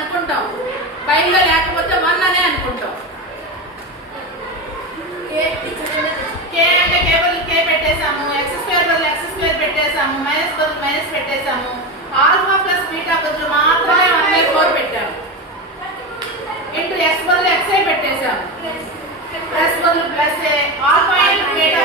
అనుకుంటాం, బైంలో లేకపోతే 1 అనే అనుకుంటాం. కే అంటే కే బదులు కే పెట్టేసాము, ఎక్స్ స్క్వేర్ బదులు ఎక్స్ స్క్వేర్ పెట్టేసాము, మైనస్ బదులు మైనస్ పెట్టేసాము. ఆల్ఫా ప్లస్ బీటా బదులు మాత్రమే 1/4 పెట్టాము. ఇంటూ ఎక్స్ బదులు ఎక్స్ఐ పెట్టేసాము, ప్లస్ బదులు ప్లస్ ఏ, ఆల్ఫా ఇంటూ బీటా